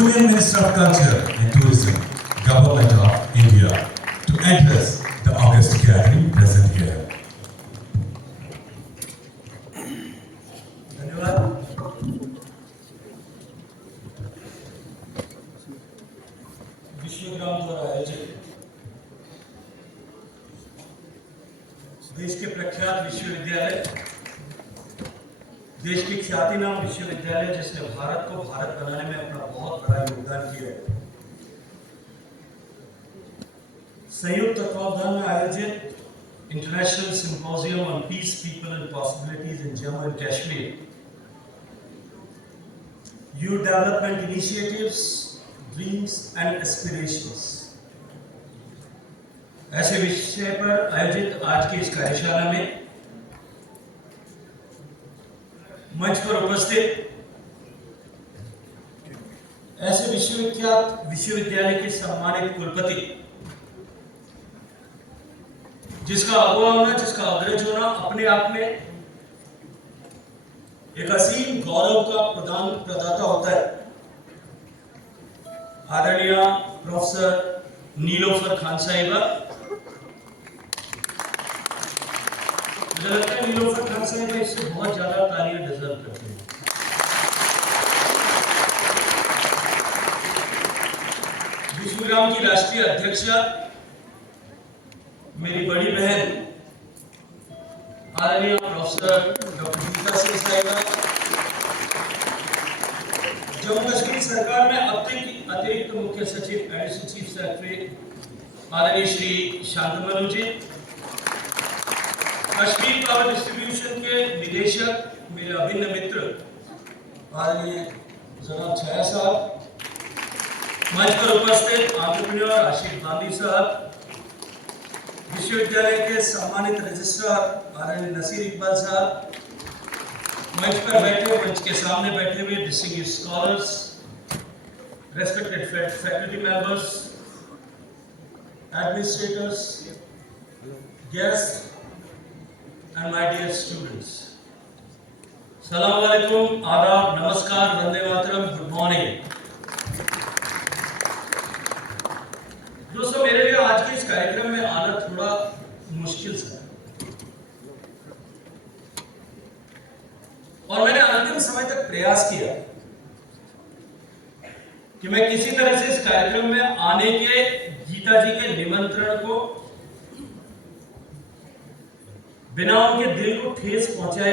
Union Minister of Culture and Tourism, Government of India, to address the August gathering present here. धन्यवाद। विश्वग्राम द्वारा आयोजित देश के प्रख्यात विश्वविद्यालय, देश के ख्यातिनाम विश्वविद्यालय जिसने भारत को भारत बनाने में अपना बहुत बड़ा योगदान किया है, संयुक्त तत्वावधान में आयोजित international symposium on peace, people and possibilities in Jammu and Kashmir, youth development initiatives, dreams and aspirations, ऐसे विषय पर आयोजित आज की इस कार्यशाला में मंच पर उपस्थित ऐसे विश्वविख्यात विश्वविद्यालय के सम्मानित कुलपति, जिसका अगुवा होना, जिसका अग्रज होना अपने आप में एक असीम गौरव का प्रदाता होता है, आदरणीय प्रोफेसर नीलोफर खान साहिबा। मुझे लगता है नीलोफर खान साहिबा इससे बहुत ज्यादा तालियां डिजर्व करते हैं। विश्वग्राम की राष्ट्रीय अध्यक्षा मेरी बड़ी बहन आदरणीय प्रोफेसर डॉक्टर गीता सिंह साहिबा, जम्मू कश्मीर सरकार में अब तक अतिरिक्त मुख्य सचिव एडिशनल चीफ सेक्रेटरी आदरणीय श्री शांतमनु जी, कश्मीर पावर डिस्ट्रीब्यूशन के निदेशक मेरे अभिन्न मित्र आदरणीय जनाब छाया साहब, मंच पर उपस्थित एंटरप्रेन्योर आशीष गांधी साहब, विश्वविद्यालय के सम्मानित रजिस्ट्रार आदरणीय नसीर इकबाल साहब, मंच पर बैठे, मंच के सामने बैठे हुए distinguished scholars, respected faculty members, administrators, guest and my dear students, Assalamu alaikum, आदाब, नमस्कार, वंदे मातरम, गुड मॉर्निंग। दोस्तों, मेरे लिए आज के इस कार्यक्रम में आना थोड़ा मुश्किल था और मैंने अंतिम समय तक प्रयास किया कि मैं किसी तरह से इस कार्यक्रम में आने के गीता जी के निमंत्रण को बिना उनके दिल को ठेस पहुंचाए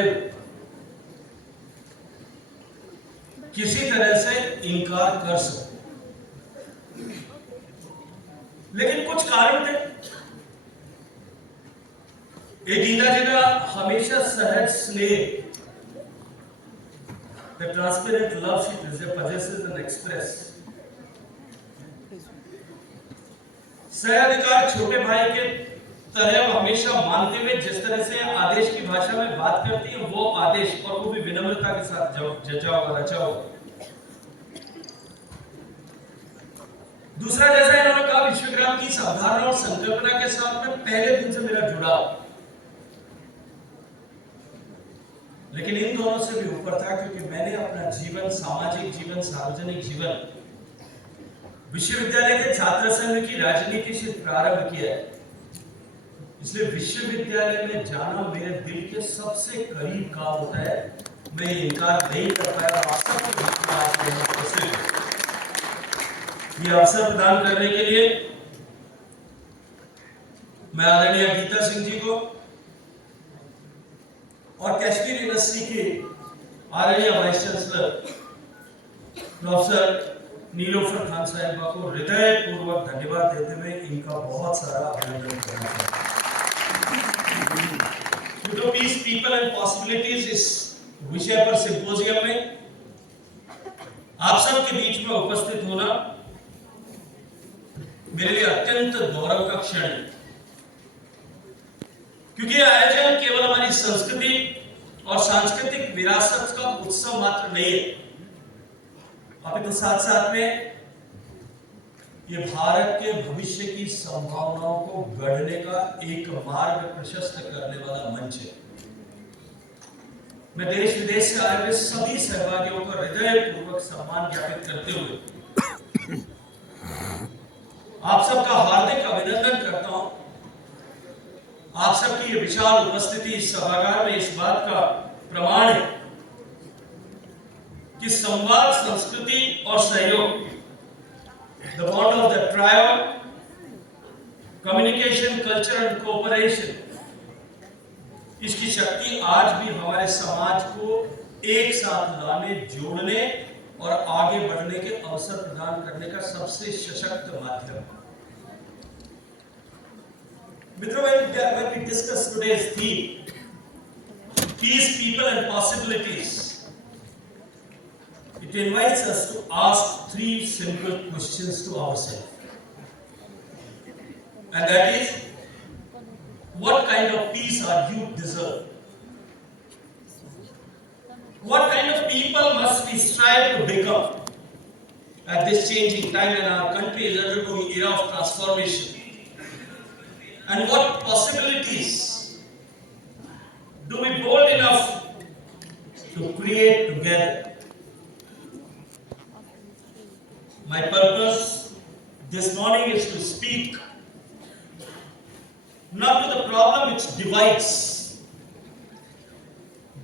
किसी तरह से इनकार कर सकूं, लेकिन कुछ कारण थे। ये गीता जी का हमेशा सहज स्नेह, the transparent love she possesses and express, सहअधिकार छोटे भाई के तरह हमेशा मानते हुए जिस तरह से आदेश की भाषा में बात करती है, वो आदेश, और वो भी विनम्रता के साथ जचा होगा, रचा होगा। दूसरा, जैसा इन्होंने कहा, विश्वग्राम की अवधारणा और संकल्पना के साथ में पहले दिन से मेरा जुड़ाव, लेकिन इन दोनों से भी ऊपर था, क्योंकि मैंने अपना जीवन, सामाजिक जीवन, सार्वजनिक जीवन विश्वविद्यालय के छात्र संघ की राजनीति से प्रारंभ किया है। इसलिए विश्वविद्यालय में जाना मेरे दिल के सबसे करीब काम होता है। मैं इनकार नहीं कर पाया आप सबके बीच में आज के उपस्थित ये अवसर प्रदान करने के लिए मैं आदरणीय गीता सिंह जी को और कश्मीर यूनिवर्सिटी के आदरणीय vice chancellor professor Nilofar Khan साहिबा को हृदय पूर्वक धन्यवाद देते हुए इनका बहुत सारा अभिनंदन करना चाहता हूं। पीस, पीपल एंड पॉसिबिलिटीज इस विषय पर सिंपोजियम में आप सबके बीच में उपस्थित होना मेरे लिए अत्यंत गौरव का क्षण है, क्योंकि यह आयोजन केवल हमारी संस्कृति और सांस्कृतिक विरासत का उत्सव मात्र नहीं है, अपितु साथ साथ में ये भारत के भविष्य की संभावनाओं को गढ़ने का एक मार्ग प्रशस्त करने वाला मंच है। मैं देश विदेश से आए हुए सभी सहभागियों का हृदय पूर्वक सम्मान ज्ञापित करते हुए आप सबका हार्दिक अभिनंदन करता हूं। आप सबकी ये विशाल उपस्थिति इस सभागार में इस बात का प्रमाण है कि संवाद, संस्कृति और सहयोग, the bond of the triad, communication, culture and cooperation, इसकी शक्ति आज भी हमारे समाज को एक साथ लाने, जोड़ने और आगे बढ़ने के अवसर प्रदान करने का सबसे सशक्त माध्यम है। मित्रों, when we discuss today's theme, peace, people and possibilities, it invites us to ask three simple questions to ourselves. And that is, what kind of peace are you deserve? What kind of people must we strive to become at this changing time when our country is undergoing era of transformation? And what possibilities do we bold enough to create together? My purpose this morning is to speak not to the problem which divides,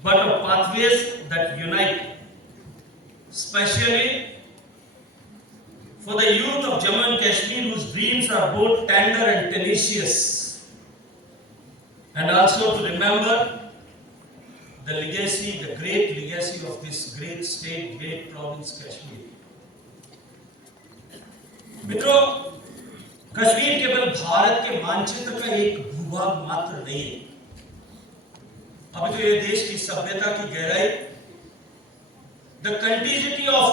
but of pathways that unite, especially for the youth of Jammu and Kashmir whose dreams are both tender and tenacious, and also to remember the legacy, the great legacy of this great state, great province Kashmir. मित्रों, कश्मीर केवल भारत के मानचित्र का एक भूभाग मात्र नहीं है। अभी तो ये देश की सभ्यता की गहराई, the contiguity of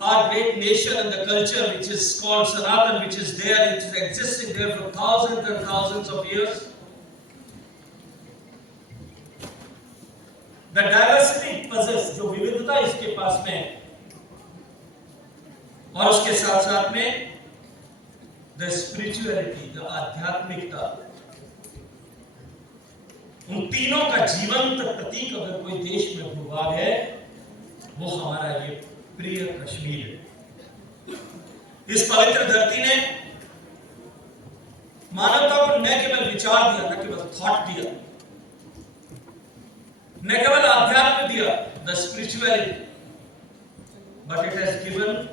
our great nation and the culture which is called Sanatan, which is there, which is existing there for thousands and thousands of years, the diversity it possesses, जो विविधता इसके पास में है, और उसके साथ साथ में the spirituality, the आध्यात्मिकता, उन तीनों का जीवंत प्रतीक अगर कोई देश में भूभाग है, वो हमारा ये प्रिय कश्मीर है। इस पवित्र धरती ने मानवता को न केवल विचार दिया, न केवल थॉट दिया, न केवल आध्यात्म दिया, the spirituality, but it has given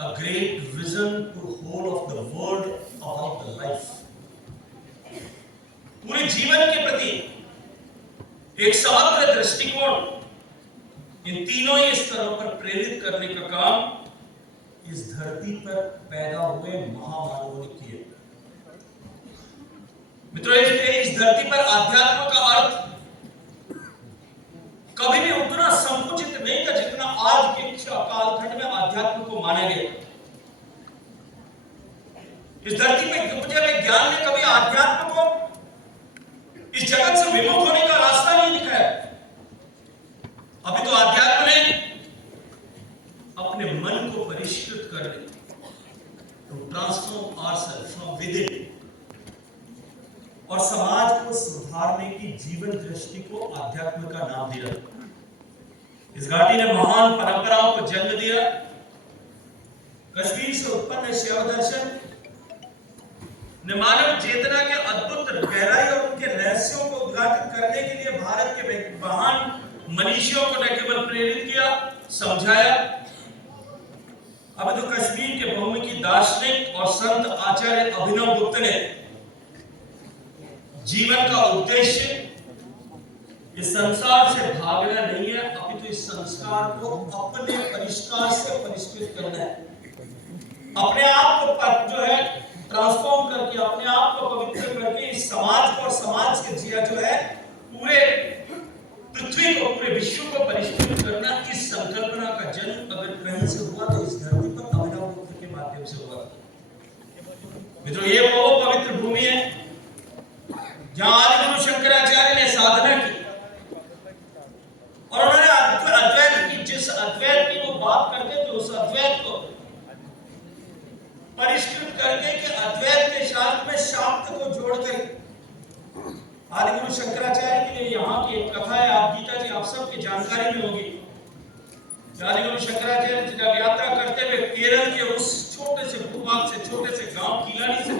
a great vision to whole of the world about the life. पूरे जीवन के प्रति एक समग्र दृष्टिकोण इन तीनों ही स्तरों पर प्रेरित करने का काम इस धरती पर पैदा हुए महामानवों ने किया। मित्रों, इस धरती पर अध्यात्म का अर्थ कभी भी उतना संकुचित नहीं था जितना आज के कालखंड में अध्यात्म को माना गया। इस धरती में उपजे हुए ज्ञान ने कभी अध्यात्म को इस जगत से विमुख होने का रास्ता नहीं दिखाया। अभी तो अध्यात्म ने अपने मन को परिष्कृत करने, to transform ourselves from within, और समाज को सुधारने की जीवन दृष्टि को अध्यात्म का नाम दिया। इस घाटी ने महान परंपराओं को जन्म दिया। कश्मीर से उत्पन्न शैव दर्शन ने मानव चेतना के अद्भुत गहराई और उनके रहस्यों को उद्घाटित करने के लिए भारत के महान मनीषियों को न केवल प्रेरित किया, समझाया। अब तो कश्मीर के बहुमुखी दार्शनिक और संत आचार्य अभिनव गुप्त ने जीवन का उद्देश्य इस संसार से भागना नहीं है, अभी तो इस संस्कार को अपने परिष्कार से परिष्कृत करना है। अपने आप को जो है ट्रांसफॉर्म करके, अपने आप को पवित्र करके इस समाज को और समाज के जिया जो है पूरे पृथ्वी को, पूरे विश्व को परिष्कृत करना, इस संकल्पना का जन्म अगर कहीं से हुआ तो इस धरती पर अभिनव गुप्त के माध्यम से हुआ। मित्रों, ये वो पवित्र भूमि है जहां आदिगुरु शंकराचार्य ने साधना की और उन्होंने अद्वैत की, जिस अद्वैत की वो बात करते थे, उस अद्वैत को परिष्कृत करके कि अद्वैत के शास्त्र में शाक्त को जोड़कर आदिगुरु शंकराचार्य के लिए यहाँ की एक कथा है, आप गीता जी आप सबकी जानकारी में होगी। आदिगुरु शंकराचार्य जब यात्रा करते हुए केरल के उस छोटे से भूभाग से, छोटे से गांव कीलाड़ी से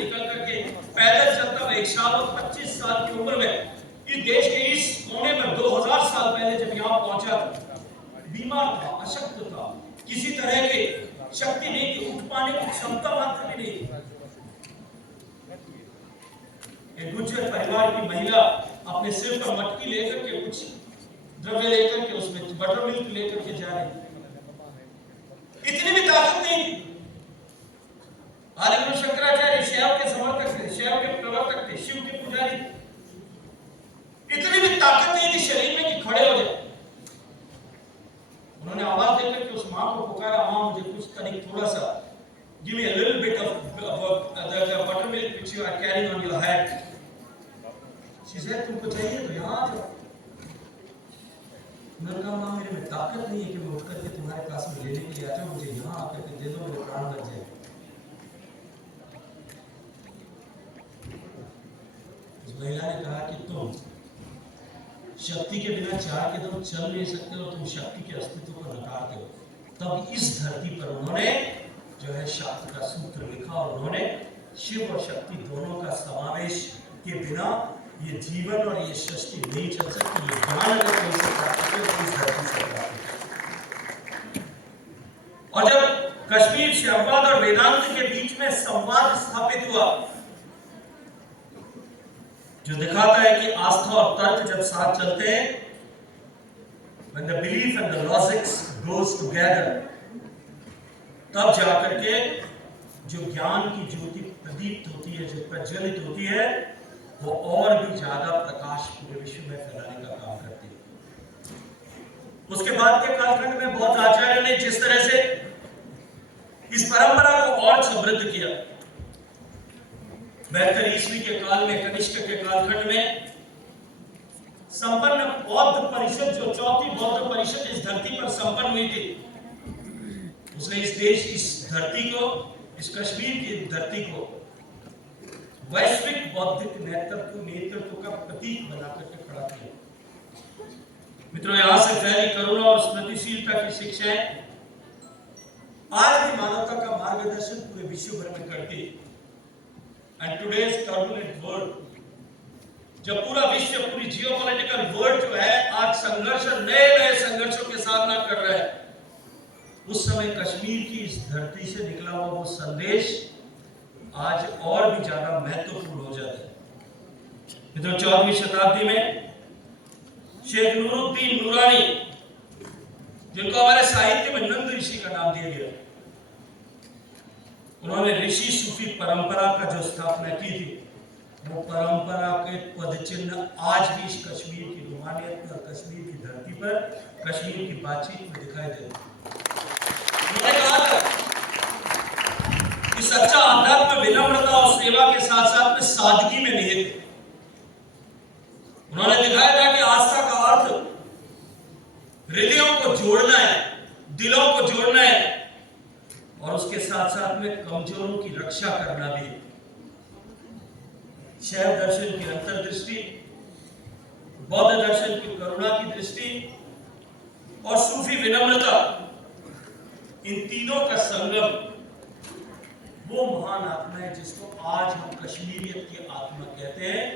शक्ति नहीं थी, उठ पाने की क्षमता मात्र भी नहीं थी। एक गुर्जर परिवार की महिला अपने सिर पर मटकी लेकर के कुछ द्रव्य लेकर के उसमें बटर मिल्क लेकर के जा रही, इतनी भी ताकत नहीं थी। आदिगुरु शंकराचार्य शैव के समर्थक थे, शैव के प्रवर्तक थे, शिव के पुजारी थे। इतनी भी ताकत नहीं थी शरीर में कि खड़े हो जाए। उन्होंने आवाज देकर के उस मां को पुकारा, मां मुझे कुछ तनिक थोड़ा सा, give me a little bit of the buttermilk which you are carrying on your head. She said, तुमको चाहिए तो यहाँ आ जाओ। मैंने कहा मां मेरे में ताकत नहीं है कि मैं उठ करके तुम्हारे पास में लेने के लिए आ जाऊं, मुझे यहाँ आकर के दे दो, मेरे प्राण बच जाए। उस महिला ने कहा कि तुम शक्ति के बिना चाह के तुम चल नहीं सकते हो, तुम शक्ति के अस्तित्व को नकारते हो। तब इस धरती पर उन्होंने जो है शास्त्र का सूत्र लिखा और उन्होंने शिव और शक्ति दोनों का समावेश के बिना ये जीवन और ये सृष्टि नहीं चल सकती। ये ज्ञान अगर कहीं से प्राप्त हो तो इस धरती से प्राप्त हो। और जब कश्मीर श्यामवाद और वेदांत के बीच में संवाद स्थापित हुआ, जो दिखाता है कि आस्था और तर्क जब साथ चलते हैं, when the belief and the logics goes together, तब जाकर के जो ज्ञान की ज्योति प्रदीप्त होती है, जो प्रज्वलित होती है, वो और भी ज्यादा प्रकाश पूरे विश्व में फैलाने का काम करती है। उसके बाद के कालखंड में बौद्ध आचार्यों ने जिस तरह से इस परंपरा को और समृद्ध किया, 72 ईस्वी के काल में, कनिष्क के कालखंड में संपन्न बौद्ध परिषद, जो चौथी बौद्ध परिषद इस धरती पर संपन्न हुई थी, उसने इस देश, इस धरती को, इस कश्मीर की धरती को वैश्विक बौद्धिक नेतृत्व का प्रतीक बनाकर के खड़ा किया। मित्रों, यहां से फैली करुणा और स्मृतिशीलता की शिक्षाएं आज भी मानवता का मार्गदर्शन पूरे विश्व भर में करती है। And today's turbulent world, जब पूरा विश्व, पूरी जियोपॉलिटिकल वर्ल्ड जो है आज संघर्ष, नए संघर्षों के सामना कर रहा है, उस समय कश्मीर की इस धरती से निकला हुआ वो संदेश आज और भी ज्यादा महत्वपूर्ण हो जाता है। मित्रों, 14वीं शताब्दी में शेख नूरुद्दीन नूरानी, जिनको हमारे साहित्य में नंद ऋषि का नाम दिया गया, उन्होंने ऋषि सूफी परंपरा का जो स्थापना की थी, वो परंपरा के पदचिन्ह आज भी इस कश्मीर की रूहानियत में और कश्मीर की धरती पर, कश्मीर की बातचीत में दिखाई दे रहे। उन्होंने कहा था कि सच्चा आध्यात्म विनम्रता और सेवा के साथ साथ में सादगी में निहित है। उन्होंने दिखाया था कि आस्था का अर्थ हृदयों को जोड़ना है, दिलों को जोड़ना है, और उसके साथ साथ में कमजोरों की रक्षा करना भी। शैव दर्शन की अंतर्दृष्टि, बौद्ध दर्शन की करुणा की दृष्टि और सूफी विनम्रता, इन तीनों का संगम वो महान आत्मा है जिसको आज हम कश्मीरियत की आत्मा कहते हैं।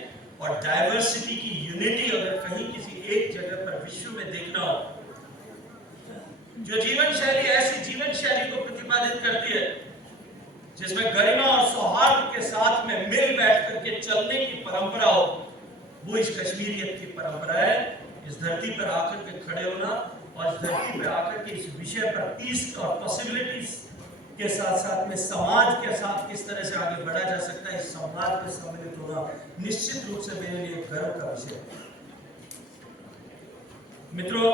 और डाइवर्सिटी की यूनिटी अगर कहीं किसी एक जगह पर विश्व में देखना हो, जो जीवन शैली, ऐसी जीवन शैली को प्रतिपादित करती है जिसमें गरिमा और सौहार्द के साथ में मिल बैठ करके चलने की परंपरा हो, वो इस कश्मीरियत की परंपरा है। इस धरती पर आकर के खड़े होना और इस धरती पर आकर के इस विषय पर पीस और पॉसिबिलिटीज के साथ साथ में समाज के साथ किस तरह से आगे बढ़ा जा सकता है, इस संवाद में सम्मिलित होना निश्चित रूप से मेरे लिए गर्व का विषय है। मित्रों,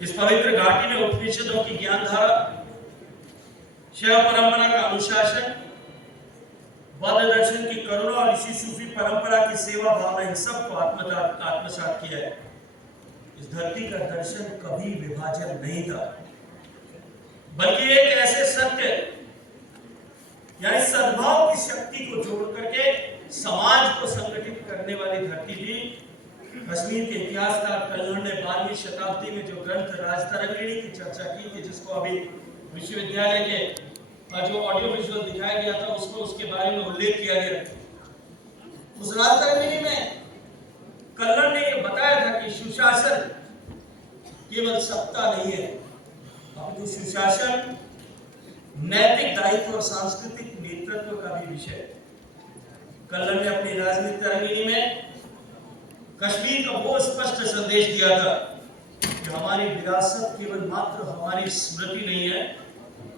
इस पवित्र घाटी में उपनिषदों की ज्ञान धारा, शैव परंपरा का अनुशासन, बौद्ध दर्शन की करुणा और ऋषि सूफी परंपरा की सेवा भावना, इन सबको आत्मसात किया है। इस धरती का दर्शन कभी विभाजन नहीं था, बल्कि एक ऐसे सत्य यानी सद्भाव की शक्ति को जोड़ करके समाज को संगठित करने वाली धरती थी। कश्मीर के इतिहासकार कल्हण ने 12वीं शताब्दी में जो ग्रंथ राजतरंगिणी की चर्चा की थी, जिसको अभी विश्वविद्यालय के जो ऑडियो विजुअल दिखाया गया था उसमें उसके बारे में उल्लेख किया गया। उस राजतरंगिणी में कल्हण ने यह बताया था कि सुशासन केवल सत्ता नहीं है, अपितु सुशासन, नैतिक दायित्व और सांस्कृतिक नेतृत्व का भी विषय। कल्लन ने अपनी राजनीतिक तरंगिणी में कश्मीर का वो स्पष्ट संदेश दिया था कि हमारी विरासत केवल मात्र हमारी स्मृति नहीं है,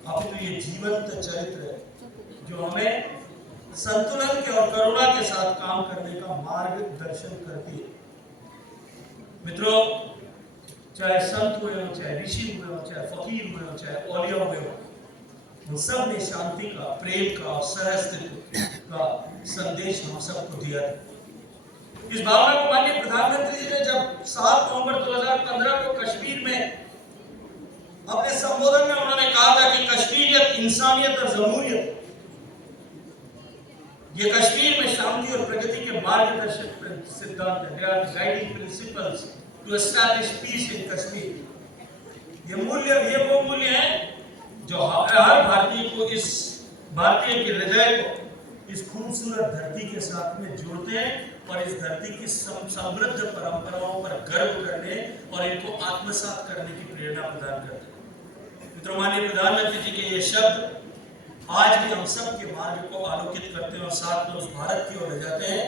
अपितु ये जीवंत चरित्र है जो हमें संतुलन के और करुणा के साथ काम करने का मार्गदर्शन करती है। मित्रों, चाहे संत हुए हो, चाहे ऋषि हुए हो, चाहे फकीर हुए हो, चाहे औलिया हुए हो, उन सब ने शांति का, प्रेम का और सहअस्तित्व का संदेश हम सबको दिया था। इस भावना को माननीय प्रधानमंत्री जी ने जब 7 नवंबर 2015 को कश्मीर में अपने संबोधन में उन्होंने कहा था कि कश्मीरियत इंसानियत और जमहूरियत, ये कश्मीर में शांति और प्रगति के मार्गदर्शक सिद्धांत है। They are guiding principles to establish peace in Kashmir. ये वो मूल्य हैं जो हर भारतीय को, इस भारतीय के हृदय को इस खूबसूरत धरती के साथ में जोड़ते हैं और इस धरती की समृद्ध परंपराओं पर गर्व करने और इनको आत्मसात करने की प्रेरणा प्रदान करते हैं। मित्रों, माननीय प्रधानमंत्री जी के ये शब्द आज भी हम सब के मार्ग को आलोकित करते हैं और साथ में उस भारत की ओर ले जाते हैं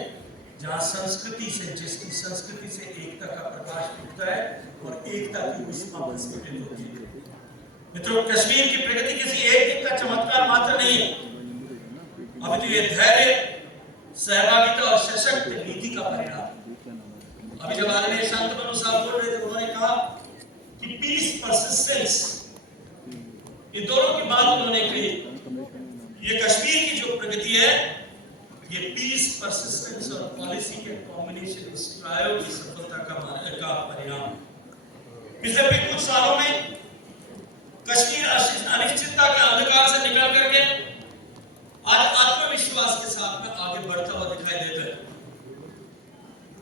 जहां संस्कृति से, जिसकी संस्कृति से एकता का प्रकाश उठता है और एकता की उष्मा प्रस्फुटित होती है। मित्रों, कश्मीर की प्रगति किसी एक दिन का चमत्कार मात्र नहीं है, अभी तो ये धैर्य, सहभागिता और सशक्त नीति का परिणाम। अभी जब आदरणीय शांतनु साहब बोल रहे थे, उन्होंने कहा कि पीस, परसिस्टेंस, ये दोनों की बात उन्होंने कही। ये कश्मीर की जो प्रगति है, ये पीस, परसिस्टेंस और पॉलिसी के कॉम्बिनेशन, इस ट्रायो की सफलता का परिणाम। पिछले भी कुछ सालों में कश्मीर अनिश्चितता के अंधकार से निकल करके आज आत्मविश्वास के साथ में आगे बढ़ता हुआ दिखाई देता है।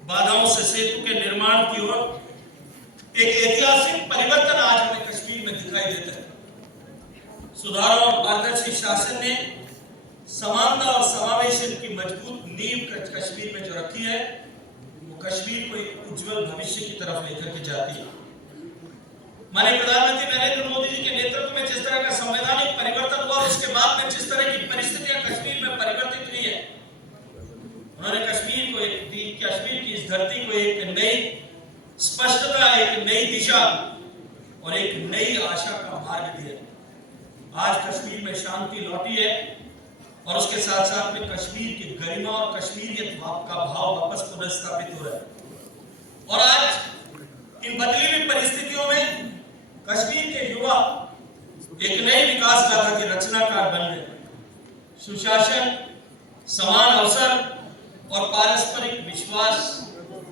बाधाओं से सेतु के निर्माण की ओर एक ऐतिहासिक परिवर्तन आज हमें कश्मीर में दिखाई देता है। सुधारों और पारदर्शी शासन ने समानता और समावेशन की मजबूत नींव कश्मीर में जो रखी है, वो कश्मीर को एक उज्जवल भविष्य की तरफ लेकर के जाती है। माननीय प्रधानमंत्री नरेंद्र मोदी जी के नेतृत्व में जिस तरह का संवैधानिक परिवर्तन हुआ, उसके बाद में जिस तरह की परिस्थितियां कश्मीर में परिवर्तित हुई है, उन्होंने कश्मीर की इस धरती को एक नई स्पष्टता, एक नई दिशा और एक नई आशा का मार्ग दिया। आज कश्मीर में शांति लौटी है और उसके साथ साथ में कश्मीर की गरिमा और कश्मीरियत का भाव वापस पुनर्स्थापित हो रहा है। और आज इन बदली हुई परिस्थितियों में कश्मीर के युवा एक नई विकास गाथा के रचनाकार बन गए। सुशासन, समान अवसर और पारस्परिक विश्वास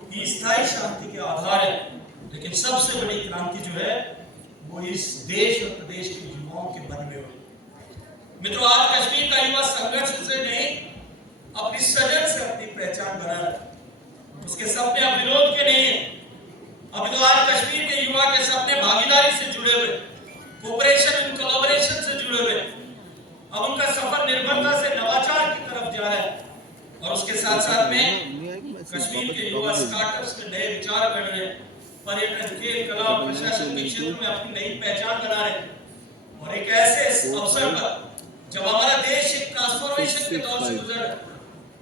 की स्थायी शांति के आधार है, लेकिन सबसे बड़ी क्रांति जो है वो इस देश और प्रदेश के युवाओं के मन में हुई। मित्रों, आज कश्मीर का युवा संघर्ष से नहीं, अपनी सजन से अपनी पहचान बना रहा है। उसके सपने अब विरोध के नहीं है। अब तो आज कश्मीर के युवा के सपने भागीदारी से जुड़े हुए, कोऑपरेशन एंड कोलैबोरेशन से जुड़े हुए। अब उनका सफर निर्भरता से नवाचार की तरफ जा रहा है और उसके साथ साथ में कश्मीर के युवा स्टार्टअप्स के नए विचार कर रहे हैं, पर्यटन, खेल, कला और प्रशासन के क्षेत्र में अपनी नई पहचान बना रहे हैं। और एक ऐसे अवसर पर जब हमारा देश एक ट्रांसफॉर्मेशन के दौर से गुजर रहा है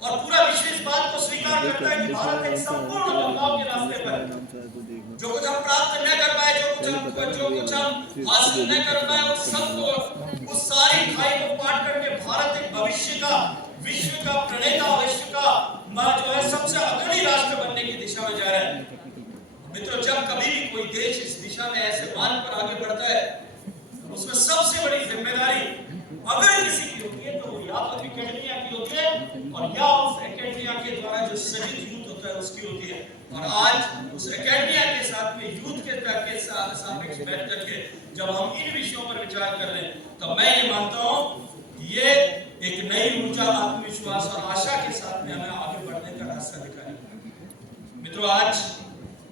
और पूरा विश्व इस बात को स्वीकार करता है कि भारत एक संपूर्ण बदलाव के रास्ते पर है। जो कुछ हम प्राप्त न कर पाए, जो कुछ हम हासिल न कर पाए, उस सबको, उस सारी खाई को पार करके भारत एक भविष्य का, विश्व का प्रणेता, विश्व का जो है सबसे अग्रणी राष्ट्र बनने की दिशा में जा रहा है। मित्रों, जब कभी भी कोई देश इस दिशा में ऐसे मार्ग पर आगे बढ़ता है, तो उसमें सबसे बड़ी जिम्मेदारी अगर किसी की होती है तो या तो एकेडमिया की होती है और या उस एकेडमिया के द्वारा जो सृजित यूथ होता है उसकी होती है। और आज उस एकेडमिया के साथ में यूथ के सापेक्ष बैठ करके जब हम इन विषयों पर विचार कर रहे हैं, तो मैं ये मानता हूँ ये एक नई ऊर्जा, आत्मविश्वास और आशा के साथ में हमें आगे बढ़ने का रास्ता दिखाएगा। मित्रों, आज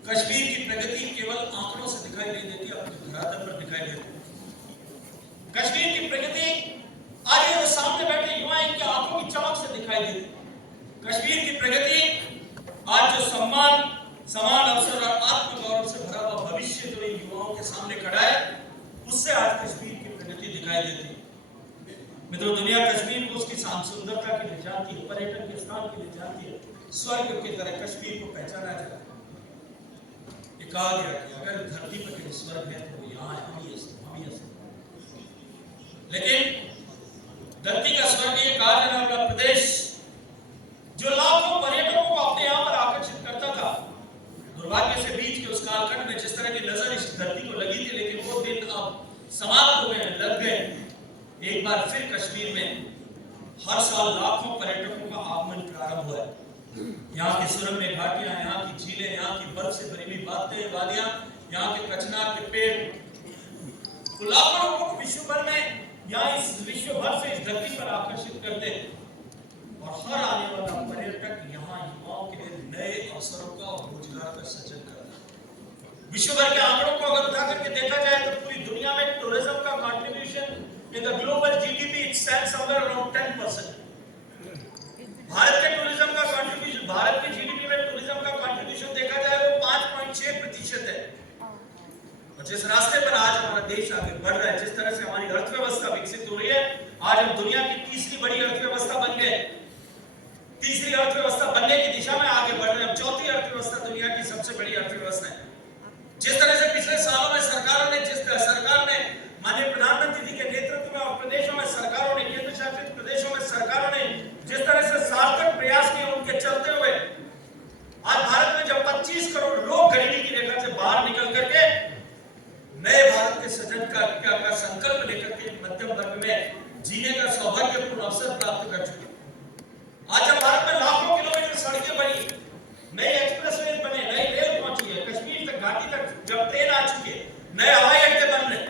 कश्मीर की प्रगति केवल आंकड़ों से दिखाई नहीं देती, अपने धरातल पर दिखाई देती है। कश्मीर की प्रगति आज ये सामने बैठे युवा, इनकी आंखों की चमक से दिखाई देती। कश्मीर की प्रगति आज जो सम्मान, समान अवसर और आत्मगौरव से भरा हुआ भविष्य जो इन युवाओं के सामने खड़ा है, उससे आज कश्मीर की प्रगति दिखाई देती है। मित्रों, दुनिया कश्मीर को उसकी सुंदरता के लिए जानती है, पर्यटन के स्थान के लिए जानती है। स्वर्ग की तरह कश्मीर को पहचाना जाता है। ये कहा गया कि अगर धरती पर कोई स्वर्ग है तो वो यहाँ है, हम ही हैं। लेकिन धरती का स्वर्ग ये कहा जाने वाला प्रदेश जो लाखों पर्यटकों को अपने यहाँ पर आकर्षित करता था, दुर्भाग्य से बीच के उस कालखंड में जिस तरह की नजर इस धरती को लगी थी, लेकिन वो दिन अब समाप्त हो गए, लग गए। एक बार फिर कश्मीर में हर साल लाखों पर्यटकों का आगमन प्रारंभ हुआ है। यहाँ की सुरम्य घाटियां, यहाँ की झीलें, यहाँ की बर्फ से भरी हुई वादियां, यहाँ के कचनार के पेड़, तो लाखों लोगों को विश्व भर में यहाँ इस विश्व भर से इस धरती पर आकर्षित करते हैं। और हर आने वाला पर्यटक यहाँ युवाओं के लिए नए अवसरों का और रोजगार का सृजन करता है। विश्व भर के आंकड़ों को अगर उठा करके देखा जाए तो पूरी दुनिया में टूरिज्म का contribution in the global GDP it stands somewhere around 10%। Bharat के टूरिज्म का कंट्रीब्यूशन, भारत के जीडीपी में टूरिज्म का कंट्रीब्यूशन देखा जाए वो 5.6% है। और जिस रास्ते पर आज हमारा देश आगे बढ़ रहा है, जिस तरह से हमारी अर्थव्यवस्था विकसित हो रही है, आज हम दुनिया की तीसरी बड़ी अर्थव्यवस्था बन गए। तीसरी अर्थव्यवस्था बनने की दिशा में आगे बढ़ रहे हैं। चौथी अर्थव्यवस्था दुनिया की सबसे बड़ी अर्थव्यवस्था है। जिस तरह से पिछले सालों में सरकार ने माननीय प्रधानमंत्री जी के नेतृत्व में और प्रदेशों में सरकारों ने, केंद्र शासित प्रदेशों में सरकारों ने जिस तरह से सार्थक प्रयास किए, उनके चलते हुए आज भारत में जब 25 करोड़ लोग गरीबी की रेखा से बाहर निकल करके नए भारत के सृजन का संकल्प लेकर के मध्यम वर्ग में जीने का सौभाग्यपूर्ण अवसर प्राप्त कर चुके। आज जब भारत में लाखों किलोमीटर सड़कें बनी, नई एक्सप्रेसवे बने, नई रेल पहुंची है, कश्मीर तक घाटी तक जब ट्रेन आ चुके, नए हवाई अड्डे बन रहे,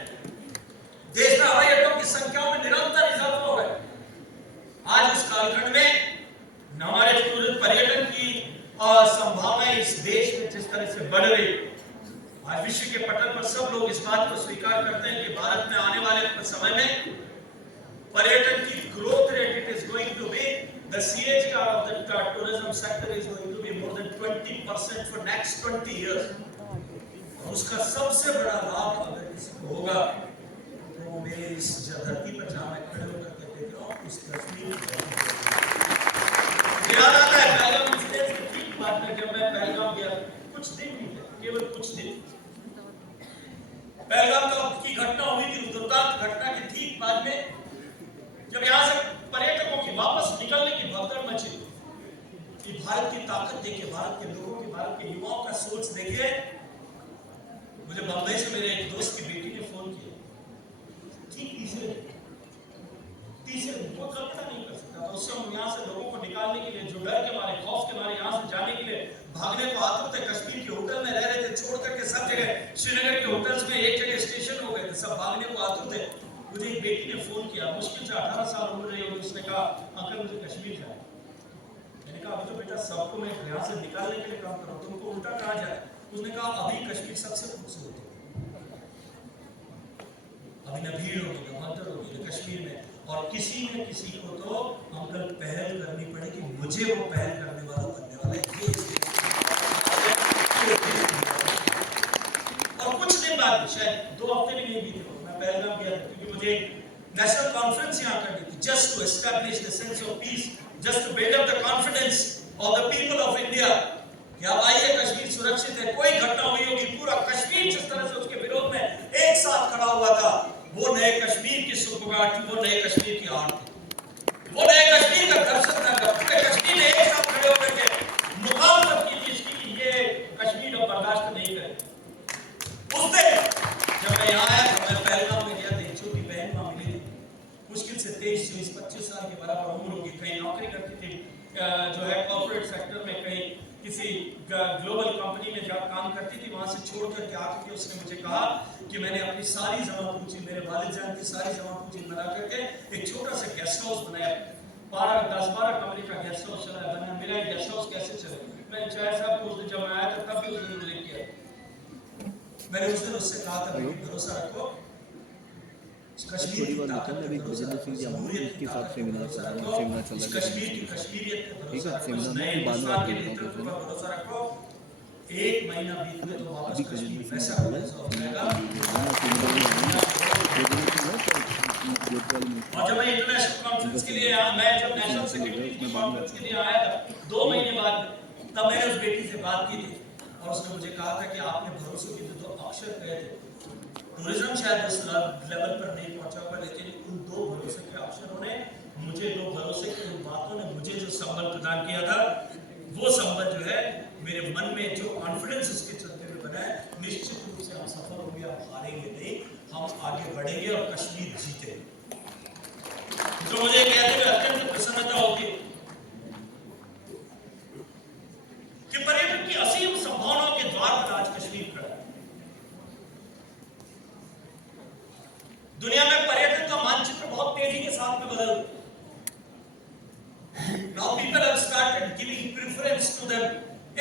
देश में हवाई अड्डों की संख्याओं में निरंतर इजाफा हो रहा है। आज इस कालखंड में हमारे पर्यटन की संभावनाएं इस देश में जिस तरह से बढ़ रही, आज विश्व के पटल पर सब लोग इस बात को स्वीकार करते हैं कि भारत में आने वाले समय में पर्यटन की growth rate it is going to be the CAGR of the tourism sector is going to be more than 20% for next 20 years. और उसका सबसे बड़ा लाभ अगर किसी को होगा तो वो मेरे इस धरती पर जहाँ मैं खड़े होकर के देख रहा हूँ, उस तस्वीर याद आता है पहलगाम इंसिडेंट के ठीक बाद में जब मैं पहलगाम गया, कुछ दिन नहीं थे, केवल कुछ दिन पहलगाम की घटना हुई थी, दुर्दांत घटना के ठीक बाद में जब यहाँ से पर्यटकों की वापस निकलने की भगदड़ मची, कि भारत की ताकत देखिए, भारत के लोगों की, भारत के युवाओं का सोच देखिए। मुझे बंबई से मेरे एक दोस्त की बेटी ने फोन किया, ठीक तीसरे दिन, वो कल्पना नहीं कर सकता था। उससे हम यहाँ से लोगों को निकालने के लिए, जो डर के मारे, खौफ के मारे यहाँ से जाने के लिए भागने को आतुर थे, कश्मीर के होटल में रह रहे थे, छोड़ करके सब जगह, श्रीनगर के होटल्स में एक जगह स्टेशन हो गए थे, सब भागने को आतुर थे। मुझे एक बेटी ने फोन किया, मुश्किल से 18 साल उम्र रही होगी, उसने कहा अंकल मुझे कश्मीर जाए। मैंने कहा अभी तो बेटा सबको मैं यहाँ से निकालने के लिए काम कर रहा हूँ, तुमको उल्टा कहा जाए। उसने कहा अभी कश्मीर सबसे खूबसूरत है, अभी न भीड़ होगी, न भगदड़ होगी, न कश्मीर में, और किसी न किसी को तो अंकल पहल करनी पड़ेगी, मुझे वो पहल करने वाला बनने वाला है। और कुछ दिन बाद, शायद 2 हफ्ते भी नहीं बीते, पहलगाम गया क्योंकि मुझे नेशनल कॉन्फ्रेंस यहाँ करनी थी, just to establish the sense of peace, just to build up the confidence of the people of India कि अब आइए कश्मीर सुरक्षित है। कोई घटना हुई होगी, पूरा कश्मीर जिस तरह से उसके विरोध में एक साथ खड़ा हुआ था, वो नए कश्मीर की सुगबुगाहट थी, वो नए कश्मीर की आड़ थी, वो नए कश्मीर का दर्शन था। पूरे कश्मीर ने एक साथ खड़े होकर के मुखालफत की थी कि ये कश्मीर अब बर्दाश्त नहीं करे। उस दिन जब मैं यहाँ आया तो मैं पहलगाम में गया था, एक छोटी बहन वहाँ मिली थी, मुश्किल से 23-25 साल के बराबर उम्र होगी, कहीं नौकरी करती थी, जो है कॉर्पोरेट सेक्टर में, कहीं किसी ग्लोबल कंपनी में जब काम करती थी, वहाँ से छोड़ करके आके उसने मुझे कहा कि मैंने अपनी सारी जमा पूंजी, मेरे वालिदान की सारी जमा पूंजी मिला करके एक छोटा सा गेस्ट हाउस बनाया, 10-12 कमरे का गेस्ट हाउस चला बना। मेरा गेस्ट हाउस कैसे चले, मैं चाहे साहब को उस दिन जब मैं आया था तब भी उस दिन उल्लेख किया, मैंने उस दिन उससे कहा था भरोसा रखो, कश्मीर की ताकत पे भरोसा रखो, जमहूरियत के साथ सेमिनार चल रहा है, कश्मीर की कश्मीरियत पे भरोसा रखो, नए हिंदुस्तान के नेतृत्व पर भरोसा रखो। 1 महीना बीतने तो वापस कश्मीर वैसा हो जाएगा। और जब मैं इंटरनेशनल कॉन्फ्रेंस के लिए आया, मैं जब नेशनल सेक्रेटरी की कॉन्फ्रेंस के लिए आया था 2 महीने बाद, तब मैंने उस बेटी से बात की थी और उसने मुझे कहा था कि आपने भरोसे के जो अक्षर कहे थे, टूरिज्म शायद उस लेवल पर नहीं पहुंचा होगा, लेकिन उन 2 भरोसे के अक्षरों ने मुझे, 2 भरोसे की उन बातों ने मुझे जो संबल प्रदान किया था, वो संबल जो है मेरे मन में जो कॉन्फिडेंस उसके चलते हुए बना है, निश्चित रूप से हम सफल होंगे, हम हारेंगे नहीं, हम आगे बढ़ेंगे और कश्मीर जीतेंगे। तो मुझे कहते हुए अत्यंत प्रसन्नता होती है कि पर्यटन की असीम संभावनाओं के द्वार पर आज कश्मीर खड़ा है। दुनिया में पर्यटन का मानचित्र बहुत तेजी के साथ में बदल रहा है। Now people have started giving preference to the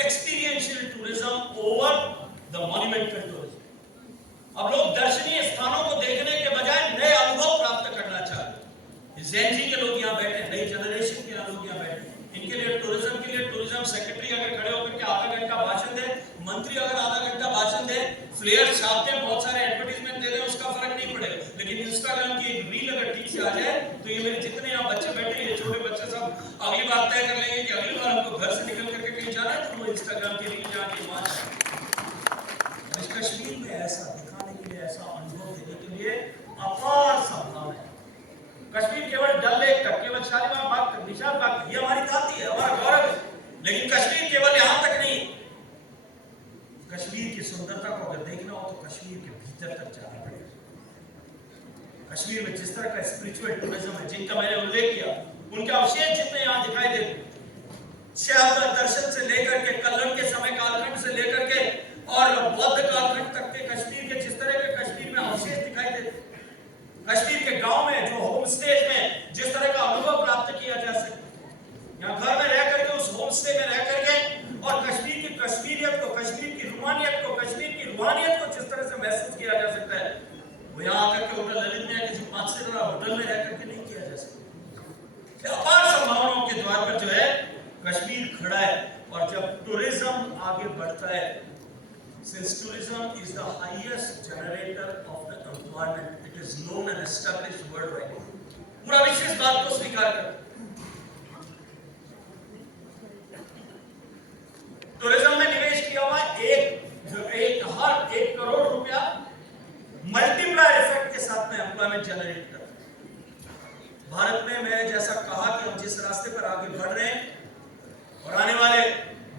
experiential tourism over the monumental tourism. अब लोग दर्शनीय स्थानों को देखने के बजाय नए अनुभव प्राप्त करना चाहते हैं। जेन जी के लोग यहाँ बैठे, नई जनरेशन के लोग यहाँ बैठे, इनके लिए टूरिज्म सेक्रेटरी अगर खड़े होकर के आधा घंटा भाषण दे, मंत्री अगर आधा घंटा भाषण दे, फ्लेयर छापते हैं, बहुत सारे एडवर्टाइजमेंट दे दें, उसका फर्क नहीं पड़ेगा। लेकिन इंस्टाग्राम की एक रील अगर ठीक से आ जाए तो ये मेरे जितने यहाँ बच्चे बैठे, ये छोटे बच्चे सब अगली बार तय कर लेंगे कि अगली बार हमको घर से निकल करके कहीं जाना है तो वो इंस्टाग्राम की रील जाके वहां इस कश्मीर में ऐसा दिखाने के लिए, ऐसा अनुभव देने के लिए अपार संभावना है। कश्मीर केवल डल लेक तक, केवल शालीमार बाग तक, निशान बाग तक, ये हमारी दाती है, हमारा गौरव है। लेकिन कश्मीर केवल यहाँ तक नहीं, कश्मीर की सुंदरता को अगर देखना हो तो कश्मीर के भीतर तक जाना पड़ेगा। कश्मीर में जिस तरह का स्पिरिचुअल टूरिज्म है, जिनका मैंने उल्लेख किया, उनके अवशेष जितने यहाँ दिखाई देते, श्यामला दर्शन से लेकर के कल्लन के समय कालखंड से लेकर के और बौद्ध कालखंड तक के कश्मीर के जिस तरह के कश्मीर में अवशेष दिखाई देते, कश्मीर के गांव में जो होम स्टे में जिस तरह का अनुभव प्राप्त किया जा सकता, यहाँ घर में रह करके उस होम स्टे में रह करके और कश्मीर की कश्मीरियत को, कश्मीर की रूहानियत को, कश्मीर की रूहानियत को जिस तरह से महसूस किया जा सकता है, वो यहाँ आकर के होटल ललित में किसी 5 सितारा होटल में रह करके नहीं किया जा सकता। अपार संभावनाओं के द्वार पर जो है कश्मीर खड़ा है। और जब टूरिज्म आगे बढ़ता है, since tourism is the highest generator of the employment, it is known and established worldwide. पूरा विश्व इस बात को स्वीकार करता है। टूरिज्म में निवेश किया हुआ हर 1 करोड़ रुपया मल्टीप्लायर इफेक्ट के साथ में एम्प्लॉयमेंट जनरेट करता है। भारत में मैं जैसा कहा कि हम जिस रास्ते पर आगे बढ़ रहे हैं और आने वाले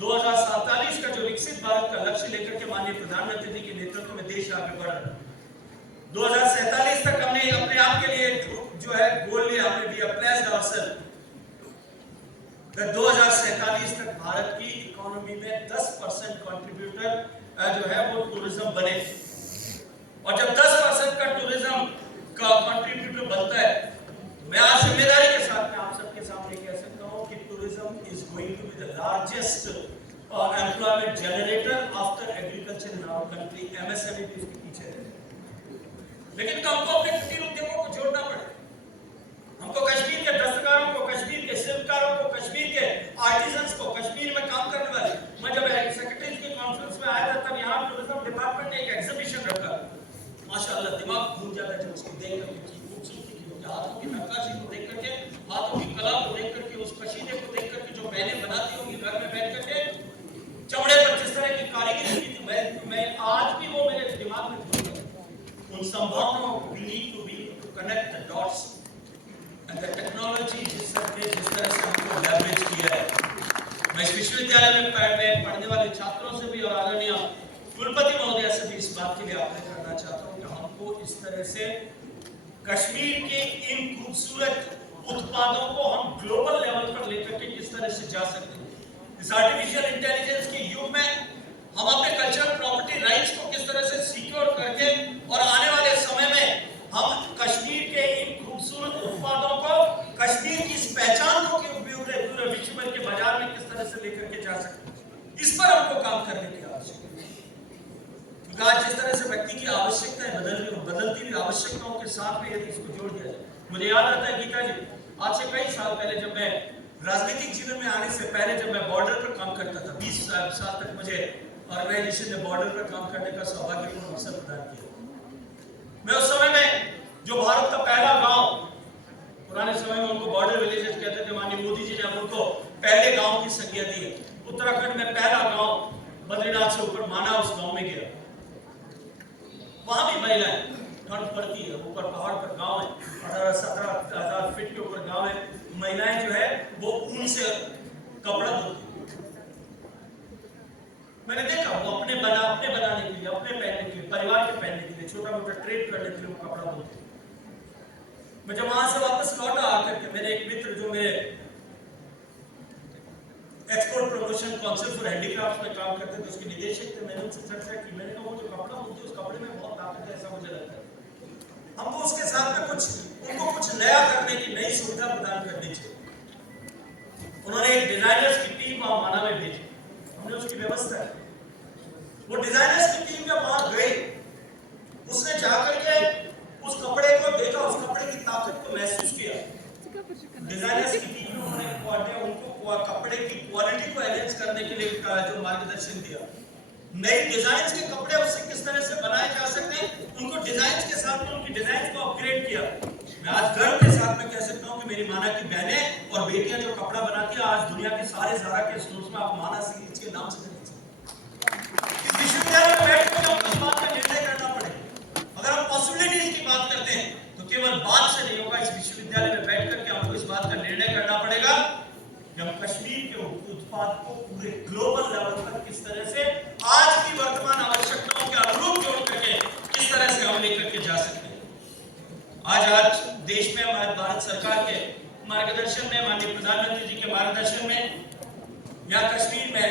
2047 का जो विकसित भारत का लक्ष्य लेकर के माननीय प्रधानमंत्री जी के नेतृत्व में देश आगे बढ़ रहा है। 2047 तक हमने अपने आप के लिए जो है गोल लिया, हमने भी प्लेस्ड आवरसेल्फ 2047 तक भारत की इकोनॉमी में 10% कंट्रीब्यूटर जो है वो टूरिज्म बने। और जब 10% का टूरिज्म का कंट्रीब्यूटर बनता है, मैं आज जिम्मेदारी के साथ में आप सबके सामने कह सकता हूं कि tourism is going to be the largest employment generator after agriculture in our country. MSME भी इसके पीछे है, लेकिन हमको अपने कुटीर उद्योगों को जोड़ना पड़ेगा। हमको कश्मीर के दस्तकारों को, कश्मीर के शिल्पकारों को, कश्मीर के आर्टिजन्स को, कश्मीर में काम करने वाले, मैं जब सेक्रेटरी की कॉन्फ्रेंस में आया था तब यहाँ टूरिज्म डिपार्टमेंट ने एक एग्जीबिशन रखा। माशाल्लाह दिमाग घूम जाता है जब उसको देख करके, खूबसूरती की हाथों की नक्काशी को देख करके, हाथों की कला को देख करके, उस कशीदे को देख करके जो बहनें बनाती होंगी घर में बैठ करके, चमड़े पर जिस तरह की कारीगरी की थी, मैं आज भी वो मेरे दिमाग में घूम रहा है। उन संभावनाओं को we need to connect the dots and the technology जिस तरह से हमको leverage किया है। मैं इस विश्वविद्यालय में पढ़ने वाले छात्रों से भी और आदरणीय कुलपति महोदय से भी इस बात के लिए आग्रह करना चाहता हूँ कि हमको इस तरह से कश्मीर के इन खूबसूरत उत्पादों को हम ग्लोबल लेवल पर लेकर के किस तरह से जा सकते हैं। इस आर्टिफिशियल इंटेलिजेंस के युग में हम अपने कल्चरल प्रॉपर्टी राइट्स को किस तरह से सिक्योर करके और आने वाले समय में हम कश्मीर के इन खूबसूरत उत्पादों को, कश्मीर की इस पहचान को पूरे विश्व भर के बाजार में किस तरह से लेकर के जा सकते हैं, इस पर हमको काम करने की आवश्यकता है। आज जिस तरह से व्यक्ति की आवश्यकताएं बदलती हुई आवश्यकताओं के साथ में यदि इसको जोड़ दिया जाए, मुझे याद आता है गीता जी, आज से कई साल पहले जब मैं राजनीतिक जीवन में आने से पहले जब मैं बॉर्डर पर काम करता था, 20 साल तक मुझे ऑर्गेनाइजेशन ने बॉर्डर पर काम करने का सौभाग्यपूर्ण अवसर प्रदान किया। मैं उस समय में जो भारत का पहला गांव, पुराने समय में उनको बॉर्डर विलेजेस कहते थे, माननीय मोदी जी ने उनको पहले गांव की संज्ञा दी है। उत्तराखंड में पहला गांव बद्रीनाथ से ऊपर माना, उस गांव में गया। वहां भी महिलाएं, ठंड पड़ती है, ऊपर पहाड़ पर गांव है, 18-17 फीट के ऊपर गांव है, महिलाएं जो है वो ऊन से कपड़ा धोती। मैंने देखा वो अपने बनाने के लिए, अपने पहनने के लिए, परिवार के पहनने के लिए, छोटा मोटा ट्रेड करने के लिए वो कपड़ा धोते। मैं जब वहां से वापस लौटा आकर के, मेरे एक मित्र जो मेरे export promotion council for handicraft में काम करते थे, उसके निदेशक थे, मैंने उनसे चर्चा की। मैंने कहा वो जो कपड़ा होती है उस कपड़े में बहुत ताकत है, ऐसा मुझे लगता है। हमको उसके साथ में उनको कुछ नया करने की, नई सुविधा प्रदान करनी चाहिए। उन्होंने एक डिजाइनर्स की टीम वहां माना में भेजी, हमने उसकी व्यवस्था की। वो डिजाइनर्स की टीम जब वहां गई, उसने जाकर के उस कपड़े को देखा, उस कपड़े की ताकत को महसूस किया। डिजाइनर्स की टीम ने उनको कपड़े की क्वालिटी को एनहांस करने के लिए जो मार्गदर्शन दिया, नई डिजाइन के कपड़े उससे किस तरह से बनाए जा सकते हैं, उनको डिजाइन के साथ में उनकी डिजाइन को अपग्रेड किया। मैं आज गर्व के साथ में कह सकता हूं कि मेरी माना की बहनें और बेटियां जो कपड़ा बनाती हैं, आज दुनिया के सारे ज़ारा के स्टोर्स में आप माना सिंह के नाम से इस विश्वविद्यालय में बैठ कर हमको इस बात का निर्णय करना पड़ेगा। अगर हम पॉसिबिलिटीज की बात करते हैं तो केवल बात से नहीं होगा, इस विश्वविद्यालय में बैठ करके हमको इस बात का निर्णय करना पड़ेगा कि हम कश्मीर के उत्पाद को पूरे ग्लोबल लेवल पर किस तरह से आज की वर्तमान आवश्यकताओं के अनुरूप जोड़ करके किस तरह से हम लेकर के जा सकते हैं। आज देश में हमारे भारत सरकार के मार्गदर्शन में, माननीय प्रधानमंत्री जी के मार्गदर्शन में, यहाँ कश्मीर में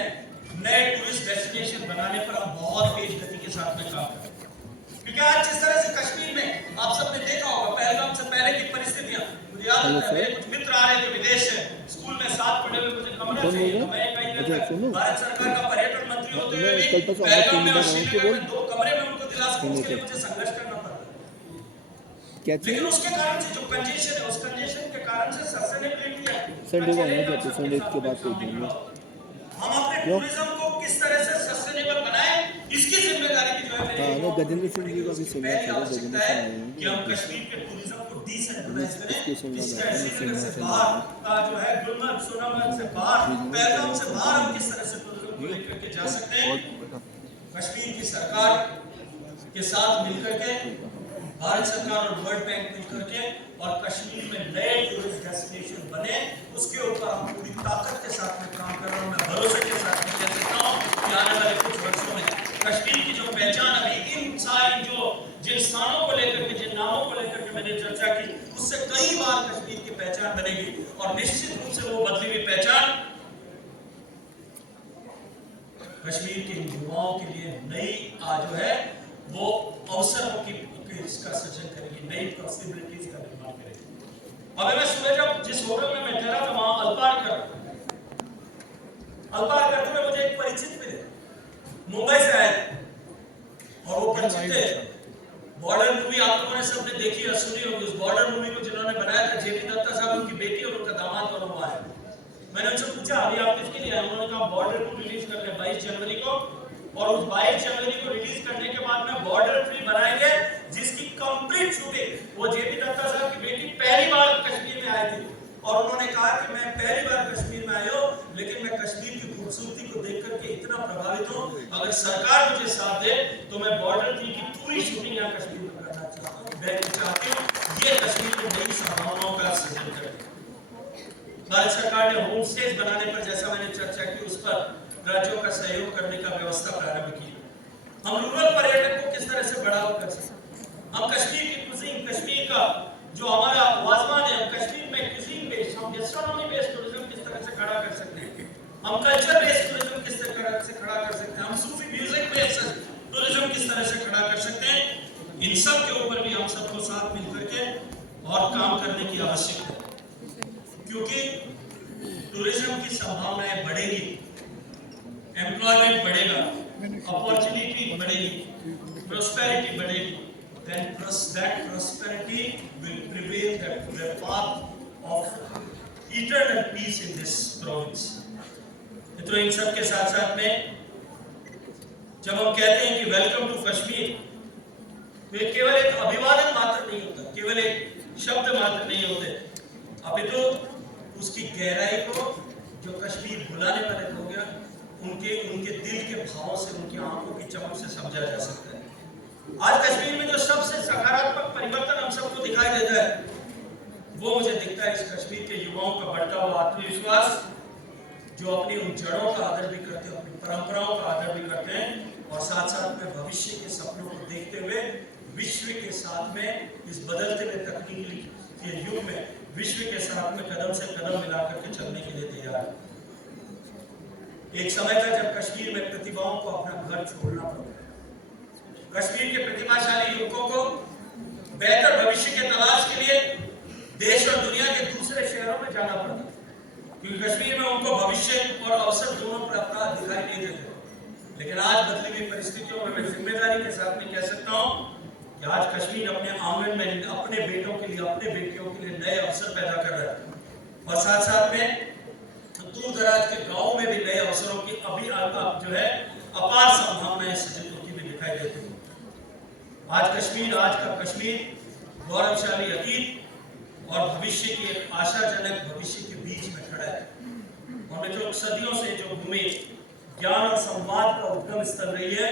नए टूरिस्ट डेस्टिनेशन बनाने पर हम बहुत तेज गति के साथ में काम कर रहे हैं। क्योंकि आज जिस तरह से कश्मीर में आप सबने देखा होगा, पहलगाम से पहले की परिस्थितियां, मुझे याद है मेरे कुछ मित्र आ रहे थे विदेश से, स्कूल में साथ पढ़े हुए, मुझे कमरा चाहिए, मैं कहीं भारत सरकार का पर्यटन मंत्री होते हुए भी पहलगाम में और श्रीनगर में 2 कमरे में उनको दिला सकूं, उसके लिए मुझे संघर्ष करना पड़ा। लेकिन उसके कारण से जो कंजेशन है, उस कंजेशन के कारण से सस्टेनेबिलिटी है। संडे के बाद हम अपने टूरिज्म को किस तरह से सस्टेनेबल बनाएं, इसकी जिम्मेदारी की जो है मेरी गजेंद्र सिंह जी का भी पहली आवश्यकता है कि हम कश्मीर के टूरिज्म को डिसेंट्रलाइज करें। श्रीनगर से बाहर जो है, गुलमर्ग, सोनामर्ग से बाहर, पहलगाम से बाहर हम किस तरह से टूरिज्म को लेकर के जा सकते हैं। कश्मीर की सरकार के साथ मिलकर के, भारत सरकार और वर्ल्ड बैंक मिलकर के, और कश्मीर में नए टूरिस्ट डेस्टिनेशन बने, उसके ऊपर हम पूरी ताकत के साथ में काम कर रहे हैं। मैं भरोसे के साथ में कह सकता हूँ कि आने वाले कुछ वर्षों में कश्मीर की जो पहचान अभी इन सारी जिन स्थानों को लेकर के, जिन नामों को लेकर के मैंने चर्चा की, उससे कई बार कश्मीर की पहचान बनेगी, और निश्चित रूप से वो बदली हुई पहचान कश्मीर के युवाओं के लिए नई जो है वो अवसरों की इसका सृजन करेगी, नई पॉसिबिलिटीज का निर्माण करेगी। अभी मैं सुबह जब जिस होटल में मैं ठहरा था, वहां अल्पार करते हुए मुझे एक परिचित मिले, मुंबई से आए, और वो परिचित थे। बॉर्डर मूवी आप लोगों ने सबने देखी और सुनी होगी। उस बॉर्डर मूवी को जिन्होंने बनाया था जेपी दत्ता साहब, उनकी बेटी और उनका दामाद दोनों हुआ है। मैंने उनसे पूछा अभी आप किसके लिए आए? उन्होंने कहा बॉर्डर को रिलीज कर रहे हैं 22 जनवरी को, और उस 22 जनवरी को रिलीज करने के बाद में बॉर्डर 3 बनाएंगे, जिसकी कंप्लीट शूटिंग वो जेपी दत्ता साहब की बेटी पहली बार कश्मीर में आई थी, और उन्होंने कहा कि मैं पहली बार कश्मीर में आया हूं, लेकिन मैं कश्मीर की खूबसूरती को देख करके इतना प्रभावित हूं, अगर सरकार मुझे साथ दे तो मैं बॉर्डर 3 की पूरी शूटिंग यहाँ कश्मीर में करना चाहता हूँ। मैं चाहती हूँ ये कश्मीर में नई संभावनाओं का सृजन करे। भारत सरकार ने होम स्टेज बनाने पर, जैसा मैंने चर्चा की, उस पर राज्यों का सहयोग करने का व्यवस्था प्रारंभ की। हम रूरल पर्यटन को किस तरह से बढ़ावा कर सकते हैं। हम कश्मीर की कुजीन, कश्मीर का जो हमारा वाजवान है, हम कश्मीर में कुजीन बेस्ड, हम गैस्ट्रोनॉमी बेस्ड टूरिज्म किस तरह से खड़ा कर सकते हैं, हम कल्चर बेस्ड टूरिज्म किस तरह से खड़ा कर सकते हैं, हम सूफी म्यूजिक बेस्ड टूरिज्म किस तरह से खड़ा कर सकते हैं। इन सब के ऊपर भी हम सबको साथ मिलकर के और काम करने की आवश्यकता है, क्योंकि टूरिज्म की संभावनाएं बढ़ेगी, एम्प्लॉयमेंट बढ़ेगा, अपॉर्चुनिटी बढ़ेगी, प्रोस्पेरिटी बढ़ेगी, then that prosperity will prevail the path of eternal peace in this province. मित्रों, इन सब के साथ साथ में जब हम कहते हैं कि वेलकम टू कश्मीर, तो ये केवल एक अभिवादन मात्र नहीं होता। केवल एक शब्द मात्र नहीं होते, अपितु उसकी गहराई को जो कश्मीर बुलाने वाले लोग हैं उनके दिल के भावों से, उनकी आंखों की चमक से समझा जा सकता है। आज कश्मीर में जो सबसे सकारात्मक परिवर्तन हम सबको दिखाई देता है वो मुझे दिखता है इस कश्मीर के युवाओं का बढ़ता हुआ आत्मविश्वास, जो अपनी उन जड़ों का आदर भी करते हैं, अपनी परंपराओं का आदर भी करते हैं और साथ साथ में भविष्य के सपनों को देखते हुए विश्व के साथ में इस बदलते हुए तकनीकी के युग में विश्व के साथ में कदम से कदम मिला करके चलने के लिए तैयार है। एक समय था जब कश्मीर में प्रतिभाओं को अपना घर छोड़ना पड़ा। कश्मीर के प्रतिभाशाली युवकों को बेहतर भविष्य के तलाश के लिए देश और दुनिया के दूसरे शहरों में जाना पड़ा, क्योंकि कश्मीर में उनको भविष्य और अवसर दोनों प्राप्त दिखाई नहीं देते। लेकिन आज बदली हुई परिस्थितियों में मैं जिम्मेदारी के साथ में कह सकता हूं कि आज कश्मीर अपने आंगन में अपने बेटों के लिए, अपने बेटियों के लिए नए अवसर पैदा कर रहा है और साथ साथ में दूर दराज के गांवों में भी नए अवसरों की अभी जो है अपार संभावनाएं सृजित होती हुई दिखाई देती है। आज का कश्मीर गौरवशाली अतीत और भविष्य के एक आशाजनक भविष्य के बीच में खड़ा है और जो सदियों से जो भूमि ज्ञान और संवाद का उद्गम स्थल रही है,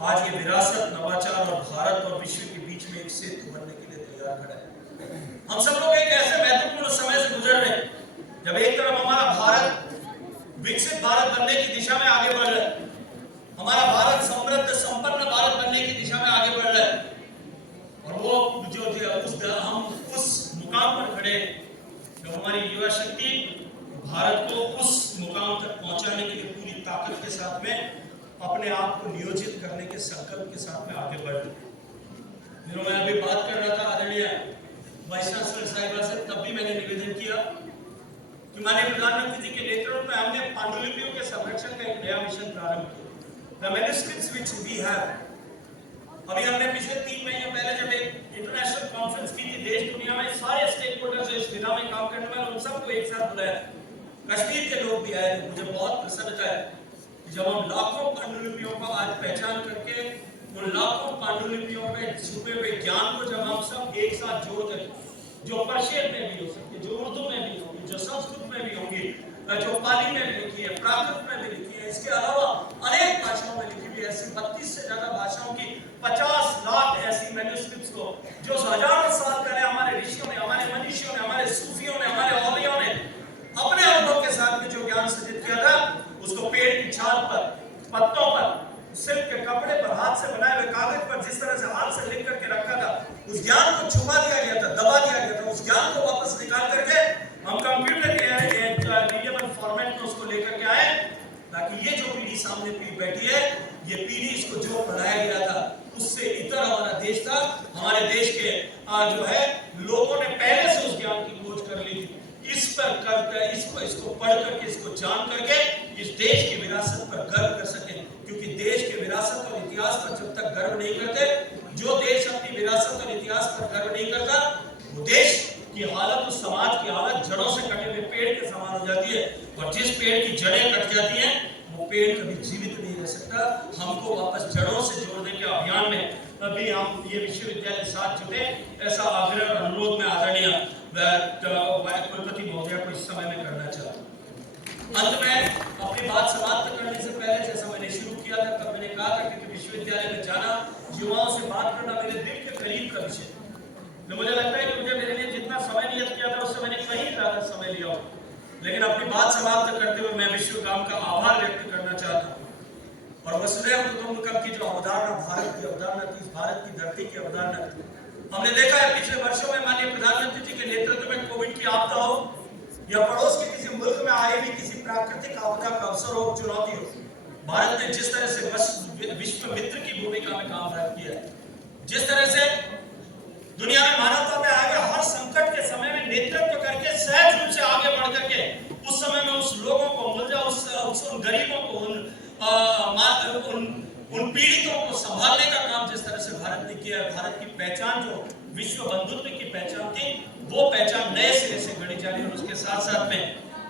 आज ये विरासत, नवाचार और भारत और विश्व के बीच में एक सेतु बनने के लिए तैयार खड़ा है। हम सब लोग एक ऐसे महत्वपूर्ण समय से गुजर रहे हैं जब एक तरफ हमारा भारत विकसित भारत बनने की दिशा में आगे बढ़ रहा है, हमारा भारत समृद्ध संपन्न भारत बनने की दिशा में आगे बढ़ रहा है और वो हम उस मुकाम पर खड़े जो हमारी युवा शक्ति भारत को उस मुकाम तक पहुंचाने के लिए पूरी ताकत के साथ में अपने आप को नियोजित करने के संकल्प के साथ में आगे बढ़ रही है। मैं अभी बात कर रहा था आदरणीय वाइस चांसलर साहिबा से, तब भी मैंने निवेदन किया कि माननीय प्रधानमंत्री जी के नेतृत्व में हमने पांडुलिपियों के संरक्षण का एक नया मिशन प्रारंभ किया। The manuscripts which we have, अभी हमने पिछले 3 महीने पहले जब एक इंटरनेशनल कॉन्फ्रेंस की थी, देश दुनिया में सारे स्टेक होल्डर्स इस दिशा में काम करने वाले उन सबको एक साथ बुलाया, कश्मीर के लोग भी आए। मुझे बहुत प्रसन्नता है कि जब हम लाखों पांडुलिपियों को आज पहचान करके उन लाखों पांडुलिपियों में छुपे हुए ज्ञान को जब हम सब एक साथ जोड़ दें, जो पर्शियन में भी हो सकती, जो उर्दू में भी होगी, जो संस्कृत में भी होगी, जो पाली में भी लिखी है, प्राकृत में भी लिखी है, इसके अलावा अनेक भाषाओं में लिखी हुई ऐसी 32 से ज्यादा भाषाओं की 50 लाख ऐसी मैन्युस्क्रिप्ट्स को जो हजारों साल पहले हमारे ऋषियों ने, हमारे मनीषियों ने, हमारे सूफियों ने, हमारे औलियों ने अपने अनुभव के साथ में जो ज्ञान सृजित किया था, उसको पेड़ की छाल पर, पत्तों पर, सिल्क के कपड़े पर, हाथ से बनाए हुए कागज पर जिस तरह से हाथ से लिख करके रखा था, उस ज्ञान को छुपा दिया गया था, दबा दिया गया था। उस ज्ञान को वापस निकाल करके हम कंप्यूटर के रीडेबल फॉर्मेट में उसको लेकर के आए, ताकि ये जो पीढ़ी सामने बैठी है, ये पीढ़ी इसको जो पढ़ाया गया था उससे इतर हमारा देश था। हमारे देश के जो है लोगों ने पहले से उस ज्ञान की खोज कर ली थी। इस पर कर इसको पढ़ करके, इसको जान करके इस देश की विरासत पर गर्व कर सके, क्योंकि देश के विरासत और इतिहास पर जब तक गर्व नहीं करते, जो देश अपनी विरासत और इतिहास पर गर्व नहीं करता, वो देश की हालत, उस समाज की हालत जड़ों से कटे हुए पेड़ के समान हो जाती है और जिस पेड़ की जड़ें कट जाती हैं वो पेड़ कभी जीवित नहीं रह सकता। हमको वापस जड़ों से जोड़ने के अभियान में अभी हम ये विश्वविद्यालय साथ जुटे, ऐसा आग्रह और अनुरोध में आदरणीय कुलपति महोदय को इस समय में करना चाहता हूँ। अंत में अपनी बात समाप्त करने से पहले, जैसा मैंने शुरू किया था तब मैंने कहा था कि विश्वविद्यालय में जाना, युवाओं से बात करना मेरे दिल के करीब का विषय। तो मुझे लगता है कि मुझे मेरे लिए जितना समय नियत किया था उससे मैंने कहीं ज्यादा समय लिया हो, लेकिन अपनी बात समाप्त करते हुए मैं विश्वगाम का आभार व्यक्त करना चाहता हूँ और वसुधैव कुटुंबकम की जो अवधारणा भारत की अवधारणा थी, भारत की धरती की अवधारणा थी, हमने देखा है पिछले वर्षों में माननीय प्रधानमंत्री जी के नेतृत्व में कोविड की आपदा हो या पड़ोस के किसी मुल्क में आए हुई किसी प्राकृतिक आपदा का अवसर हो, चुनौती हो, भारत ने जिस तरह से विश्व मित्र की भूमिका में काम किया है, जिस तरह से दुनिया में मानवता में आए हुए हर संकट के समय में नेतृत्व करके सहज रूप से आगे बढ़ करके उस समय में उस लोगों को मुल्जा, उन गरीबों को, उन पीड़ितों को संभालने का काम जिस तरह से भारत ने किया, भारत की पहचान जो विश्व बंधुत्व की पहचान थी, वो पहचान नए सिरे से गढ़ी जा रही है और उसके साथ साथ में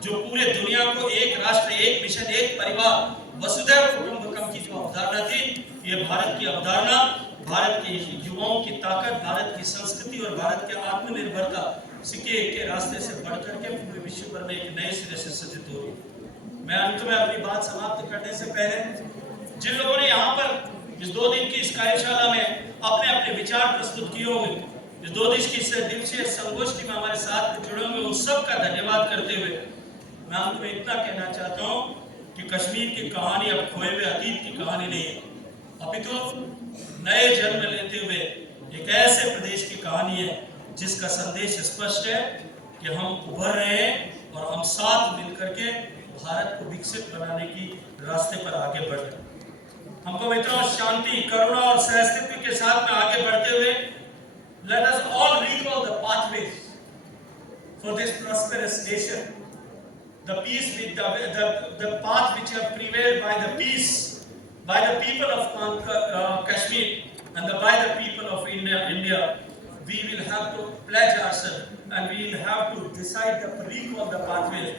जो पूरे दुनिया को एक राष्ट्र, एक मिशन, एक परिवार, वसुधैव कुटुंबकम की जो अवधारणा थी, ये भारत की अवधारणा भारत के युवाओं की ताकत, भारत की संस्कृति और भारत के आत्मनिर्भरता सिक्के के रास्ते से बढ़ करके पूरे विश्व भर में एक नए सिरे से सजित होगी। मैं अंत में अपनी बात समाप्त करने से पहले जिन लोगों ने यहाँ पर इस 2 दिन की इस कार्यशाला में अपने अपने विचार प्रस्तुत किए होंगे, इस 2 दिवसीय संगोष्ठी में हमारे साथ जुड़े होंगे, उन सब का धन्यवाद करते हुए मैं अंत में इतना कहना चाहता हूँ कि कश्मीर की कहानी अब खोए हुए अतीत की कहानी नहीं है, अपितु नए जन्म लेते हुए एक ऐसे प्रदेश की कहानी है जिसका संदेश स्पष्ट है कि हम उभर रहे हैं और हम साथ मिलकर के भारत को विकसित बनाने की रास्ते पर आगे बढ़ रहे हैं। हमको मित्रों शांति, करुणा और सहअस्तित्व के साथ में आगे बढ़ते हुए let us all recall the pathways for this prosperous nation, the peace with the path which have prevailed by the peace, by the people of Kashmir and by the people of India. We will have to pledge ourselves and we will have to decide to recall the pathways.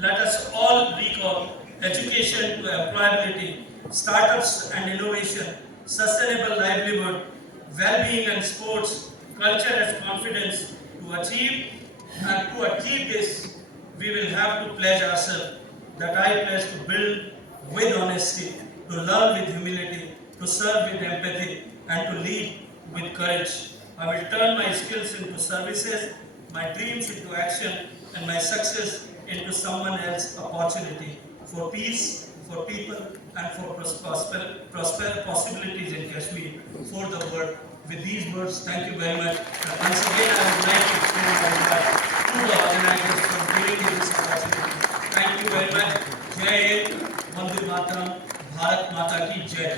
Let us all recall education to employability, startups and innovation, sustainable livelihood, well-being and sports, culture and confidence. To achieve this, we will have to pledge ourselves that I pledge to build with honesty, to learn with humility, to serve with empathy, and to lead with courage. I will turn my skills into services, my dreams into action, and my success into someone else's opportunity for peace, for people, and for prosper possibilities in Kashmir for the world. With these words, thank you very much. And once again, I would like to extend my thanks to the organizers for giving me this opportunity. Thank you very much. Jai Hind, Vande Mataram, Bharat Mata ki Jai.